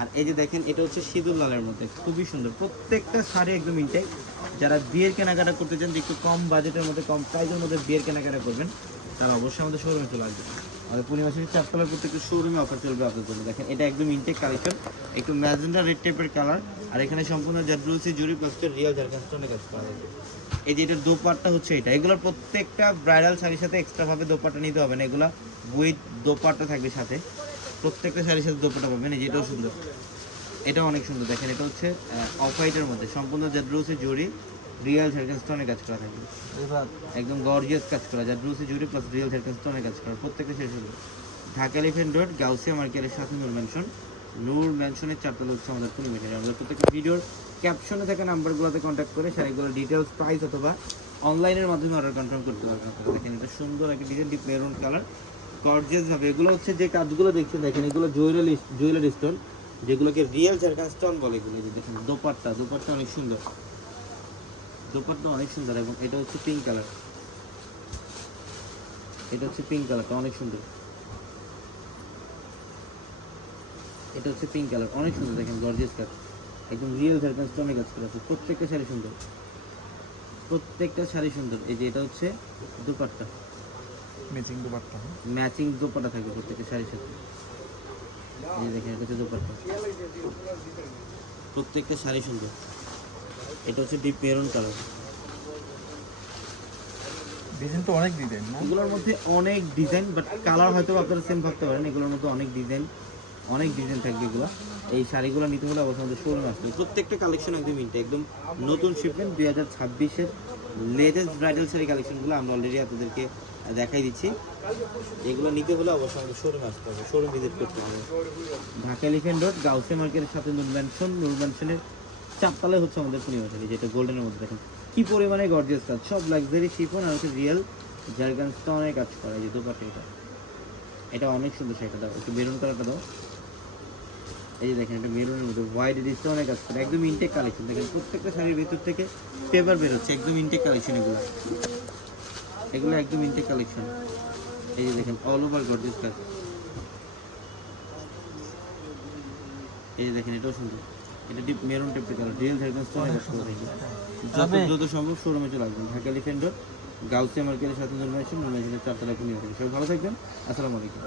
আর এই যে দেখেন, এটা হচ্ছে লালের মধ্যে। খুবই সুন্দর। প্রত্যেকটা শাড়ি একদম ইনটেক যারা বিয়ের কেনাকাটা করতে চান একটু কম বাজেটের মধ্যে, কম মধ্যে বিয়ের কেনাকাটা করবেন, তারা অবশ্যই আমাদের শোরুমে চলে শোরুমে অফার চলবে আপনাদের দেখেন, এটা একদম ইনটেক কালেকশন একটু ম্যাজেন্ডা রেড টাইপের কালার আর এখানে সম্পূর্ণ জুরি প্লাস্টার রিয়াল জারকান কাজ করা এই যে দোপাট্টা হচ্ছে এটা। এগুলোর প্রত্যেকটা ব্রাইডাল শাড়ির সাথে এক্সট্রা ভাবে দোপাট্টা নিতে হবে না। এগুলা উইথ দোপাট্টা থাকবে সাথে। প্রত্যেকটা শাড়ির সাথে দোপাট্টা পাবেন এই যে এটাও সুন্দর। এটা অনেক সুন্দর। দেখেন এটা হচ্ছে অফ হোয়াইটের মধ্যে। সম্পূর্ণ জাড্রুসি জুরি রিয়াল জারকান স্টোনে কাজ করা থাকবে একদম গর্জিয়াস কাজ করা জাড্রুসি জুরি প্লাস রিয়েল জারকান স্টোনে কাজ করা। প্রত্যেকটা শাড়ি সুন্দর ঢাকা এলিফেন্ট রোড গাউসিয়া মার্কেটের সাথে নূর ম্যানশন নূর ম্যানশনের চারতলা হচ্ছে আমাদের পূর্ণিমা শাড়ি আমাদের প্রত্যেকটা ভিডিওর ক্যাপশনে থাকা নাম্বারগুলোতে কন্ট্যাক্ট করে শাড়িগুলোর ডিটেলস প্রাইস অথবা অনলাইনের মাধ্যমে অর্ডার কনফার্ম করতে পারবেন দেখেন এটা সুন্দর একটা ডিজাইন ডিপ মেরুন কালার ভাবে, এগুলো হচ্ছে যে কাজগুলো দেখেন, এগুলো জুয়েলারি জুয়েলারি স্টোন যেগুলোকে রিয়েল স্টোন বলে এগুলো যে দেখেন, দোপাট্টা দোপাট্টা অনেক সুন্দর। দোপাট্টা অনেক সুন্দর এবং এটা হচ্ছে পিঙ্ক কালার এটা হচ্ছে পিঙ্ক কালারটা অনেক সুন্দর। এটা হচ্ছে পিঙ্ক কালার অনেক সুন্দর, দেখেন গর্জিয়াস কাজ একদম রিয়েল জারকান স্টোনে কাজ করা আছে, প্রত্যেকটা শাড়ি সুন্দর। প্রত্যেকটা শাড়ি সুন্দর, এই যে এটা হচ্ছে দুপাট্টা। ম্যাচিং দোপাট্টা। ম্যাচিং দোপাট্টা থাকবে প্রত্যেকটা শাড়ির সাথে। এই দেখেন এটা হচ্ছে দোপাট্টা। প্রত্যেকটা শাড়ি সুন্দর এটা হচ্ছে ডিপ মেরুন কালার ডিজাইন তো অনেক ডিজাইন এগুলোর মধ্যে অনেক ডিজাইন বাট কালার হয়তো আপনারা সেম ভাবতে পারেন এগুলোর মধ্যে অনেক ডিজাইন অনেক ডিজাইন থাকবে এগুলো। এই শাড়িগুলো নিতে হলে অবশ্যই আমাদের শোরুমে আসতে হবে। প্রত্যেকটা কালেকশন একদম ইনটে একদম নতুন শিপমেন্ট দুই হাজার ছাব্বিশের লেটেস্ট ব্রাইডাল শাড়ি কালেকশনগুলো আমরা অলরেডি আপনাদেরকে দেখাই দিচ্ছি। এগুলো নিতে হলে অবশ্যই আমাদের শোরুমে আসতে হবে শোরুম ভিজিট করতে হবে। ঢাকা এলিফেন্ট রোড গাউসে মার্কেটের সাথে নূর ম্যানশন নূর ম্যানশনের চারতলায় হচ্ছে আমাদের পূর্ণিমা শাড়ি, যেটা গোল্ডেনের মধ্যে দেখেন। কি পরিমাণে গর্জিয়াস কাজ, সব লাক্সারি শিফন আর হচ্ছে রিয়েল জার্গান স্টোনের কাজ করা এই যে দোপাট্টা এটা। এটা অনেক সুন্দর সেটা দাও, একটু মেরুন কালারটা দাও। এই যে দেখেন এটা মেরুনের মধ্যে হোয়াইট ডিস্টোনের কাজ করা একদম ইনটেক কালেকশন দেখেন প্রত্যেকটা শাড়ির ভেতর থেকে পেপার বেরোচ্ছে একদম ইনটেক কালেকশন এগুলো। এগুলো একদম ইনটেক কালেকশন এই যে দেখেন অল ওভার গর্জিয়াস কাজ এই যে দেখেন এটাও সুন্দর। এটা ডিপ মেরুন টাইপের কালার রিয়েল জার্গান স্টোনের কাজ করা থাকে যত সম্ভব শোরুমে চলে আসবেন। ঢাকা এলিফেন্ট রোড গাউসিয়া মার্কেটের সাথে নর্মাইশন নর্মাইশনের চারতলা খুঁজে সবাই ভালো থাকবেন। আসসালামু আলাইকুম।